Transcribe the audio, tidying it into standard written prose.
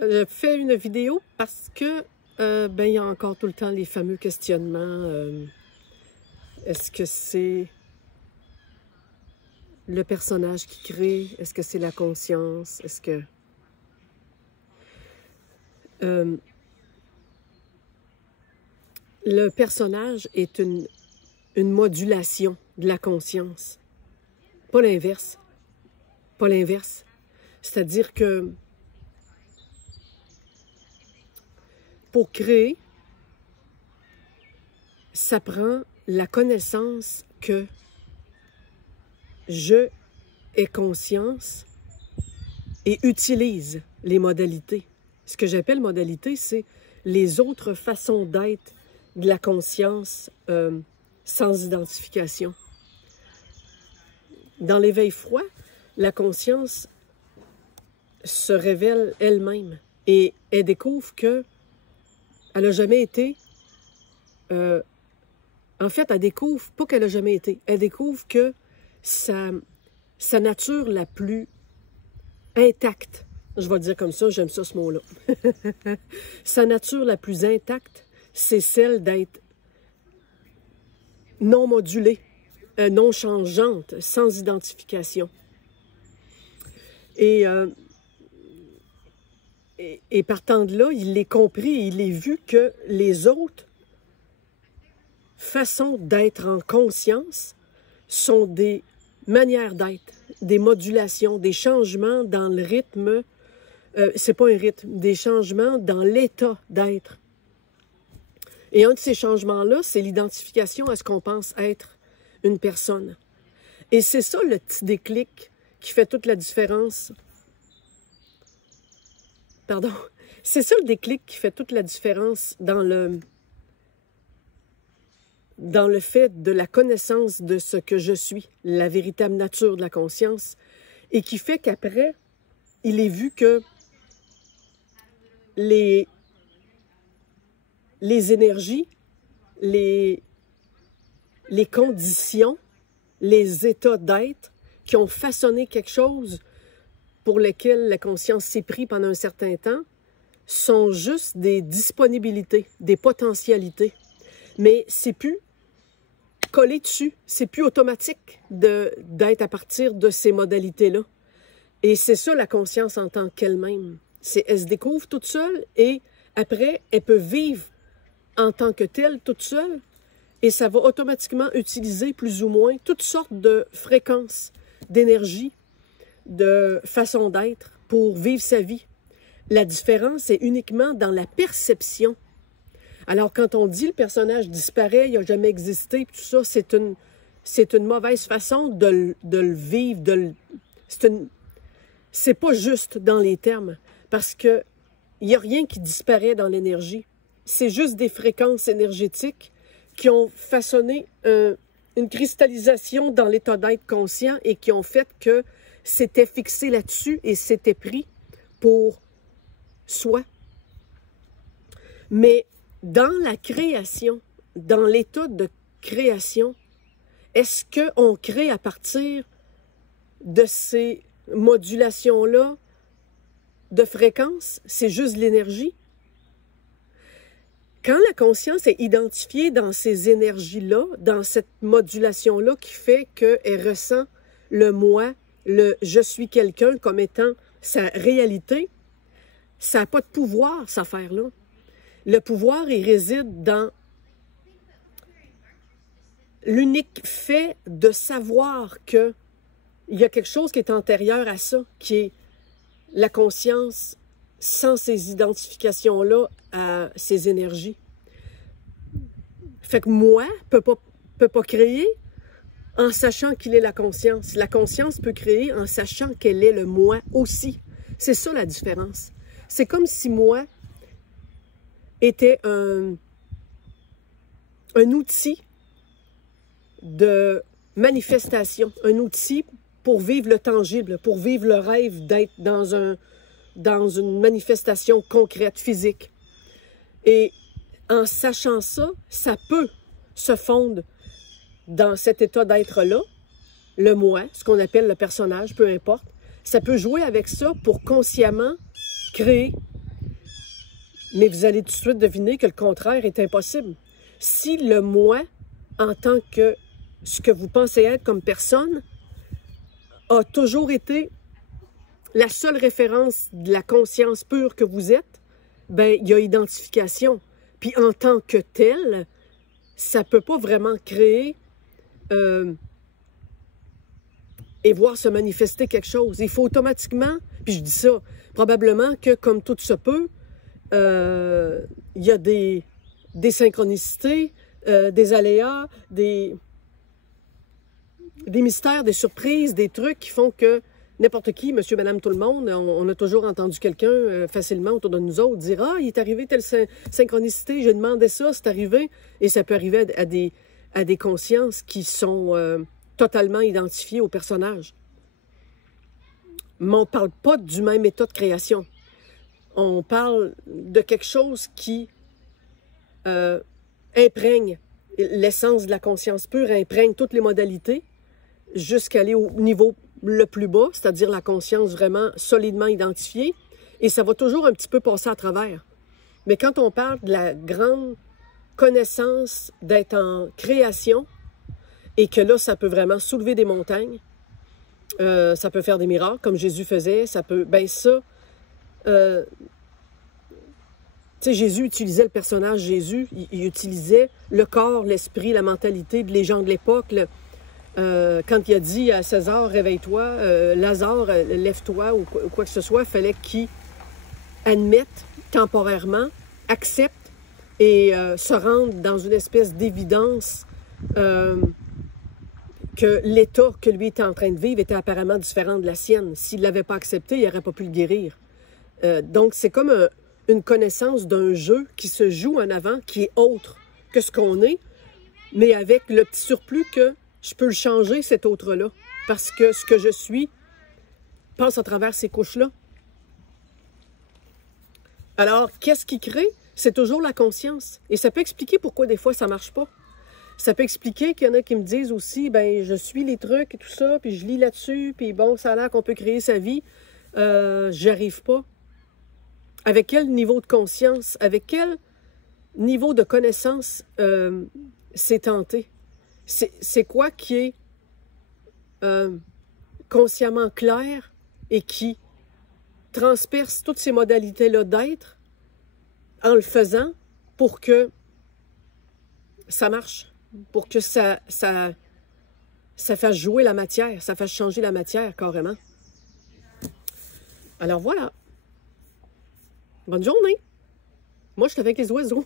Je fais une vidéo parce que ben, il y a encore tout le temps les fameux questionnements. Est-ce que c'est le personnage qui crée? Est-ce que c'est la conscience? Est-ce que... le personnage est une modulation de la conscience. Pas l'inverse. Pas l'inverse. C'est-à-dire que pour créer, ça prend la connaissance que je ai conscience et utilise les modalités. Ce que j'appelle modalité, c'est les autres façons d'être de la conscience sans identification. Dans l'éveil froid, la conscience se révèle elle-même et elle découvre que elle n'a jamais été... en fait, elle découvre, pas qu'elle n'a jamais été, elle découvre que sa nature la plus intacte, je vais le dire comme ça, j'aime ça ce mot-là, sa nature la plus intacte, c'est celle d'être non modulée, non changeante, sans identification. Et partant de là, il est compris, il est vu que les autres façons d'être en conscience sont des manières d'être, des modulations, des changements dans le rythme, c'est pas un rythme, des changements dans l'état d'être. Et un de ces changements-là, c'est l'identification à ce qu'on pense être une personne. Et c'est ça le petit déclic qui fait toute la différence. Pardon. C'est ça le déclic qui fait toute la différence dans le fait de la connaissance de ce que je suis, la véritable nature de la conscience, et qui fait qu'après, il est vu que les énergies, les conditions, les états d'être qui ont façonné quelque chose pour lequel la conscience s'est prise pendant un certain temps, sont juste des disponibilités, des potentialités. Mais c'est plus collé dessus, c'est plus automatique d'être à partir de ces modalités-là. Et c'est ça la conscience en tant qu'elle-même. Elle se découvre toute seule et après, elle peut vivre en tant que telle, toute seule, et ça va automatiquement utiliser plus ou moins toutes sortes de fréquences, d'énergie, de façon d'être pour vivre sa vie. La différence est uniquement dans la perception. Alors, quand on dit le personnage disparaît, il n'a jamais existé, tout ça, c'est une mauvaise façon de le vivre. C'est pas juste dans les termes, parce que il n'y a rien qui disparaît dans l'énergie. C'est juste des fréquences énergétiques qui ont façonné une cristallisation dans l'état d'être conscient et qui ont fait que c'était fixé là-dessus et c'était pris pour soi. Mais dans la création, dans l'état de création, est-ce qu'on crée à partir de ces modulations-là de fréquence? C'est juste l'énergie? Quand la conscience est identifiée dans ces énergies-là, dans cette modulation-là qui fait qu'elle ressent le moi, le « je suis quelqu'un » comme étant sa réalité, ça n'a pas de pouvoir, cette affaire-là. Le pouvoir, il réside dans l'unique fait de savoir qu'il y a quelque chose qui est antérieur à ça, qui est la conscience sans ces identifications-là à ces énergies. Fait que moi, peut pas créer en sachant qu'il est la conscience. La conscience peut créer en sachant qu'elle est le moi aussi. C'est ça la différence. C'est comme si moi était un outil de manifestation, un outil pour vivre le tangible, pour vivre le rêve d'être dans une manifestation concrète, physique. Et en sachant ça, ça peut se fondre dans cet état d'être-là, le moi, ce qu'on appelle le personnage, peu importe. Ça peut jouer avec ça pour consciemment créer Mais vous allez tout de suite deviner que le contraire est impossible. Si le moi, en tant que ce que vous pensez être comme personne, a toujours été la seule référence de la conscience pure que vous êtes, ben il y a identification. Puis en tant que tel, ça ne peut pas vraiment créer et voir se manifester quelque chose. Il faut automatiquement, puis je dis ça, probablement que comme tout se peut, il y a des synchronicités, des aléas, des mystères, des surprises, des trucs qui font que n'importe qui, monsieur, madame, tout le monde, on a toujours entendu quelqu'un facilement autour de nous autres dire « Ah, il est arrivé telle synchronicité, je demandais ça, c'est arrivé. » Et ça peut arriver à des consciences qui sont totalement identifiées au personnage. Mais on ne parle pas du même état de création. On parle de quelque chose qui imprègne l'essence de la conscience pure, imprègne toutes les modalités jusqu'à aller au niveau le plus bas, c'est-à-dire la conscience vraiment solidement identifiée, et ça va toujours un petit peu passer à travers. Mais quand on parle de la grande connaissance d'être en création, et que là, ça peut vraiment soulever des montagnes, ça peut faire des miracles, comme Jésus faisait, ça peut... Ben ça... tu sais, Jésus utilisait le personnage Jésus, il utilisait le corps, l'esprit, la mentalité, les gens de l'époque, quand il a dit à César, réveille-toi, Lazare, lève-toi, ou quoi que ce soit, il fallait qu'il admette temporairement, accepte et se rende dans une espèce d'évidence que l'état que lui était en train de vivre était apparemment différent de la sienne. S'il ne l'avait pas accepté, il n'aurait pas pu le guérir. Donc, c'est comme une connaissance d'un jeu qui se joue en avant, qui est autre que ce qu'on est, mais avec le petit surplus que je peux le changer, cet autre-là, parce que ce que je suis passe à travers ces couches-là. Alors, qu'est-ce qui crée? C'est toujours la conscience. Et ça peut expliquer pourquoi des fois ça ne marche pas. Ça peut expliquer qu'il y en a qui me disent aussi, ben je suis les trucs et tout ça, puis je lis là-dessus, puis bon, ça a l'air qu'on peut créer sa vie. J'arrive pas. Avec quel niveau de conscience, avec quel niveau de connaissance c'est tenté? C'est quoi qui est consciemment clair et qui transperce toutes ces modalités-là d'être en le faisant pour que ça marche, pour que ça fasse jouer la matière, ça fasse changer la matière carrément. Alors voilà. Bonne journée. Moi, je suis avec les oiseaux.